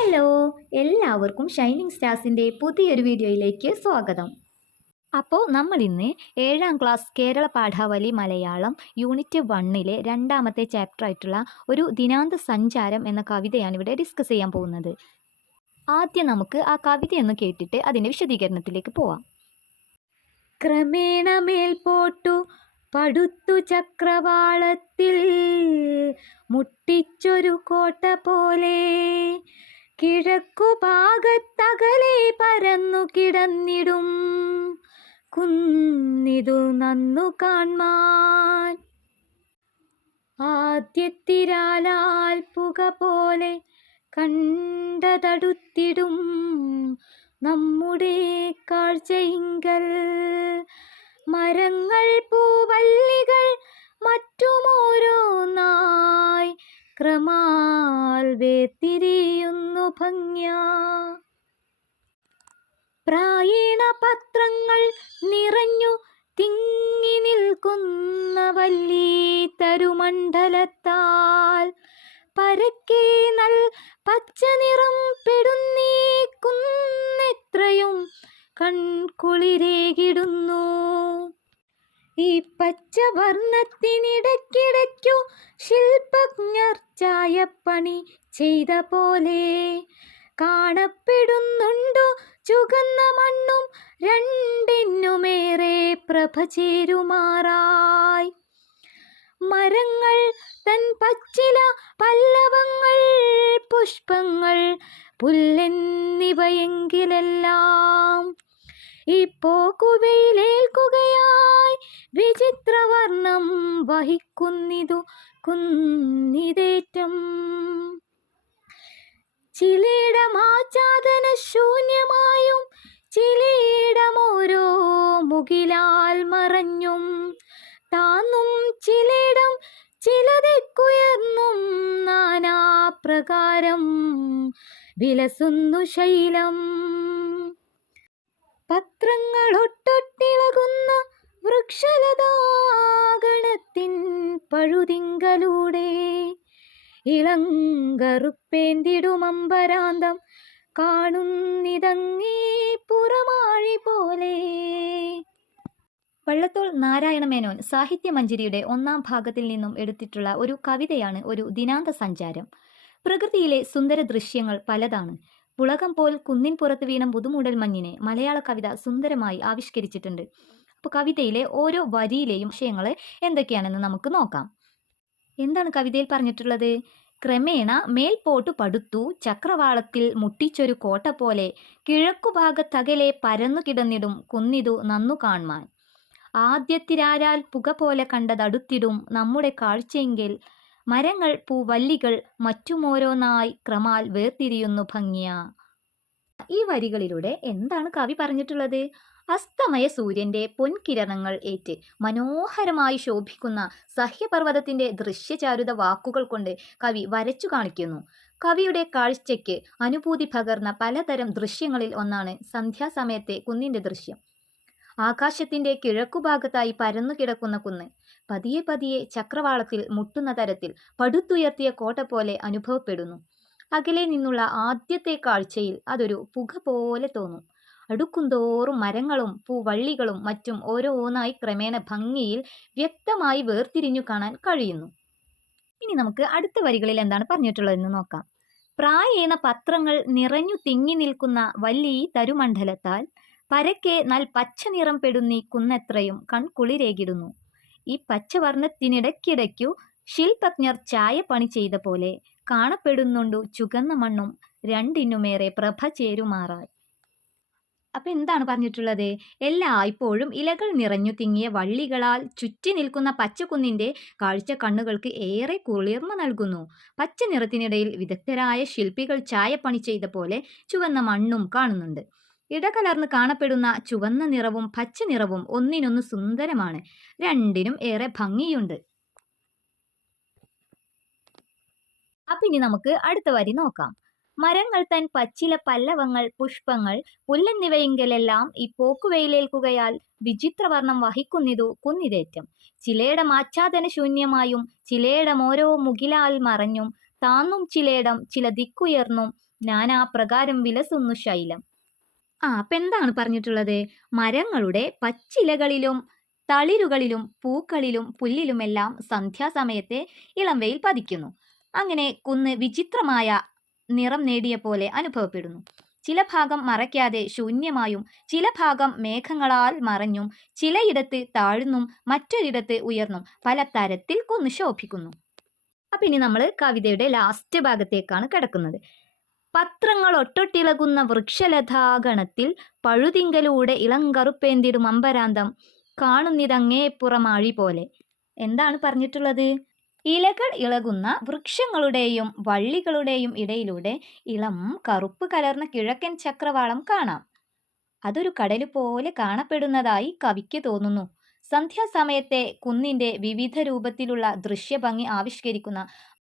Hello, എല്ലാവർക്കും shining സ്റ്റാർസിൻ്റെ പുതിയൊരു വീഡിയോയിലേക്ക് സ്വാഗതം. അപ്പോൾ നമ്മൾ ഇന്ന് 7ാം ക്ലാസ് കേരള പാഠാവലി മലയാളം യൂണിറ്റ് 1ലെ രണ്ടാമത്തെ ചാപ്റ്റർ ആയിട്ടുള്ള ഒരു ദിനാന്ത സഞ്ചാരം എന്ന കവിതയാണ് ഇവിടെ ഡിസ്കസ് ചെയ്യാൻ പോകുന്നത്. ആദ്യം നമുക്ക് ആ കവിതയൊന്ന് കേട്ടിട്ട് അതിൻ്റെ വിശദീകരണത്തിലേക്ക് പോവാം. ക്രമേണ മേൽപോട്ടു പടുത്തു ചക്രവാളത്തിൽ മുട്ടിച്ചൊരു കോട്ട പോലെ കിഴക്കുഭാഗത്തകലെ പരന്നു കിടന്നിടും കുന്നിതു നന്നു കാൺമാൻ. ആദ്യത്തിരാലാൽ പുക പോലെ കണ്ടതടുത്തിടും നമ്മുടെ കാഴ്ചയിങ്കൽ മരങ്ങൾ പൂവല്ലികൾ മറ്റുമോരോന്നായി ക്രമാൽ വേർതിരിയുന്നു ഭംഗ്യാ. പ്രായേണ പത്രങ്ങൾ നിറഞ്ഞു തിങ്ങി നിൽക്കുന്ന വല്ലി തരുമണ്ഡലത്താൽ പരക്കെ നൽ പച്ച നിറം പെടുന്നീ കുന്നെത്രയും കൺകുളിരേകിടുന്നു. ഈ പച്ചവർണ്ണത്തിനിടയ്ക്കിടയ്ക്കു ശില്പജ്ഞർ ചായപ്പണി ചെയ്ത പോലെ കാണപ്പെടുന്നുണ്ടു ചുകന്ന മണ്ണും രണ്ടിനുമേറെ പ്രഭ ചേരുമാറായി. മരങ്ങൾ തൻ പച്ചില പല്ലവങ്ങൾ പുഷ്പങ്ങൾ പുല്ലെന്നിവയെങ്കിലെല്ലാം ഈ പോക്കുവെയിലേൽക്കുകയായി വിചിത്രവർണ്ണം വഹിക്കുന്നിതു കുന്നിതേറ്റം. ചിലയിടമാച്ഛാദന ശൂന്യമായും ചിലയിടമോരോ മുകിലാൽ മറഞ്ഞും താന്നും ചിലയിടം ചിലതിക്കുയർന്നും നാനാപ്രകാരം വിലസുന്നു ശൈലം. പത്രങ്ങളൊട്ടൊട്ടിളകുന്ന വൃക്ഷലതാഗണത്തിൻ പഴുതിങ്കലൂടെ ഇളങ്കറുപ്പേന്തിടുമമ്പരാന്തം കാണുന്നിതങ്ങേ പുറമാഴി പോലെ. വള്ളത്തോൾ നാരായണ മേനോൻ സാഹിത്യമഞ്ജരിയുടെ 1ാം ഭാഗത്തിൽ നിന്നും എടുത്തിട്ടുള്ള ഒരു കവിതയാണ് ഒരു ദിനാന്ത സഞ്ചാരം. പ്രകൃതിയിലെ സുന്ദര ദൃശ്യങ്ങൾ പലതാണ്. പുളകം പോൽ കുന്നിൻ പുറത്ത് വീണ പുതുമൂടൽ മഞ്ഞിനെ മലയാള കവിത സുന്ദരമായി ആവിഷ്കരിച്ചിട്ടുണ്ട്. അപ്പോൾ കവിതയിലെ ഓരോ വരിയിലെയും വിഷയങ്ങൾ എന്തൊക്കെയാണെന്ന് നമുക്ക് നോക്കാം. എന്താണ് കവിതയിൽ പറഞ്ഞിട്ടുള്ളത്? ക്രമേണ മേൽപോട്ടു പടുത്തു ചക്രവാളത്തിൽ മുട്ടിച്ചൊരു കോട്ട പോലെ കിഴക്കുഭാഗത്തകലെ പരന്നു കിടന്നിടും കുന്നിതു നന്നു കാൺമാൻ. ആദ്യത്തിരാരാൽ പുക പോലെ കണ്ടതടുത്തിടും നമ്മുടെ കാഴ്ചയെങ്കിൽ മരങ്ങൾ പൂവല്ലികൾ മറ്റുമോരോന്നായി ക്രമാൽ വേർതിരിയുന്നു ഭംഗ്യാ. ഈ വരികളിലൂടെ എന്താണ് കവി പറഞ്ഞിട്ടുള്ളത്? അസ്തമയ സൂര്യന്റെ പൊൻകിരണങ്ങൾ ഏറ്റ് മനോഹരമായി ശോഭിക്കുന്ന സഹ്യപർവ്വതത്തിന്റെ ദൃശ്യചാരുത വാക്കുകൾ കൊണ്ട് കവി വരച്ചു കാണിക്കുന്നു. കവിയുടെ കാഴ്ചയ്ക്ക് അനുഭൂതി പകർന്ന പലതരം ദൃശ്യങ്ങളിൽ ഒന്നാണ് സന്ധ്യാസമയത്തെ കുന്നിന്റെ ദൃശ്യം. ആകാശത്തിന്റെ കിഴക്കുഭാഗത്തായി പരന്നു കിടക്കുന്ന കുന്ന് പതിയെ പതിയെ ചക്രവാളത്തിൽ മുട്ടുന്ന തരത്തിൽ പടുത്തുയർത്തിയ കോട്ട പോലെ അനുഭവപ്പെടുന്നു. അകലെ നിന്നുള്ള ആദ്യത്തെ കാഴ്ചയിൽ അതൊരു പുക പോലെ തോന്നും. അടുക്കുന്തോറും മരങ്ങളും പൂവള്ളികളും മറ്റും ഓരോന്നായി ക്രമേണ ഭംഗിയിൽ വ്യക്തമായി വേർതിരിഞ്ഞു കാണാൻ കഴിയുന്നു. ഇനി നമുക്ക് അടുത്ത വരികളിൽ എന്താണ് പറഞ്ഞിട്ടുള്ളതെന്ന് നോക്കാം. പ്രായേണ പത്രങ്ങൾ നിറഞ്ഞു തിങ്ങി നിൽക്കുന്ന വല്ലി തരുമണ്ഡലത്താൽ പരക്കെ നൽ പച്ച നിറം പെടുന്നീ കുന്നെത്രയും കൺകുളിരേകിടുന്നു. ഈ പച്ചവർണ്ണത്തിനിടയ്ക്കിടയ്ക്കു ശില്പജ്ഞർ ചായപ്പണി ചെയ്ത പോലെ കാണപ്പെടുന്നുണ്ടു ചുകന്ന മണ്ണും രണ്ടിനുമേറെ പ്രഭ ചേരുമാറായി. അപ്പം എന്താണ് പറഞ്ഞിട്ടുള്ളത്? എല്ലായ്പ്പോഴും ഇലകൾ നിറഞ്ഞു തിങ്ങിയ വള്ളികളാൽ ചുറ്റി നിൽക്കുന്ന പച്ചക്കുന്നിൻ്റെ കാഴ്ച കണ്ണുകൾക്ക് ഏറെ കുളിർമ നൽകുന്നു. പച്ച നിറത്തിനിടയിൽ വിദഗ്ധരായ ശില്പികൾ ചായപ്പണി ചെയ്ത പോലെ ചുവന്ന മണ്ണും കാണുന്നുണ്ട്. ഇടകലർന്ന് കാണപ്പെടുന്ന ചുവന്ന നിറവും പച്ച നിറവും ഒന്നിനൊന്ന് സുന്ദരമാണ്. രണ്ടിനും ഏറെ ഭംഗിയുണ്ട്. അപ്പം ഇനി നമുക്ക് അടുത്ത വരി നോക്കാം. മരങ്ങൾ തൻ പച്ചില പല്ലവങ്ങൾ പുഷ്പങ്ങൾ പുല്ലെന്നിവയെങ്കിലെല്ലാം ഈ പോക്കുവെയിലേൽക്കുകയാൽ വിചിത്രവർണ്ണം വഹിക്കുന്നിതു കുന്നിതേറ്റം. ചിലയിടം ആച്ഛാദന ശൂന്യമായും ചിലയിടം ഓരോ മുകിലാൽ മറഞ്ഞും താന്നും ചിലയിടം ചില ദിക്കുയർന്നും നാനാ പ്രകാരം വിലസുന്നു ശൈലം. അപ്പൊ എന്താണ് പറഞ്ഞിട്ടുള്ളത്? മരങ്ങളുടെ പച്ചിലകളിലും തളിരുകളിലും പൂക്കളിലും പുല്ലിലുമെല്ലാം സന്ധ്യാസമയത്തെ ഇളംവെയിൽ പതിക്കുന്നു. അങ്ങനെ കുന്ന് വിചിത്രമായ നിറം നേടിയ പോലെ അനുഭവപ്പെടുന്നു. ചില ഭാഗം മറയ്ക്കാതെ ശൂന്യമായും ചില ഭാഗം മേഘങ്ങളാൽ മറഞ്ഞും ചിലയിടത്ത് താഴ്ന്നും മറ്റൊരിടത്ത് ഉയർന്നും പല തരത്തിൽ കുന്ന് ശോഭിക്കുന്നു. അപ്പം ഇനി നമ്മൾ കവിതയുടെ ലാസ്റ്റ് ഭാഗത്തേക്കാണ് കിടക്കുന്നത്. പത്രങ്ങൾ ഒട്ടൊട്ടിളകുന്ന വൃക്ഷലതാഗണത്തിൽ പഴുതിങ്കലൂടെ ഇളങ്കറുപ്പേന്തിടും അമ്പരാന്തം കാണുന്നിതങ്ങേപ്പുറമാഴി പോലെ. എന്താണ് പറഞ്ഞിട്ടുള്ളത്? ഇലകൾ ഇളകുന്ന വൃക്ഷങ്ങളുടെയും വള്ളികളുടെയും ഇടയിലൂടെ ഇളം കറുപ്പ് കലർന്ന കിഴക്കൻ ചക്രവാളം കാണാം. അതൊരു കടല് പോലെ കാണപ്പെടുന്നതായി കവിക്ക് തോന്നുന്നു. സന്ധ്യാസമയത്തെ കുന്നിന്റെ വിവിധ രൂപത്തിലുള്ള ദൃശ്യഭംഗി ആവിഷ്കരിക്കുന്ന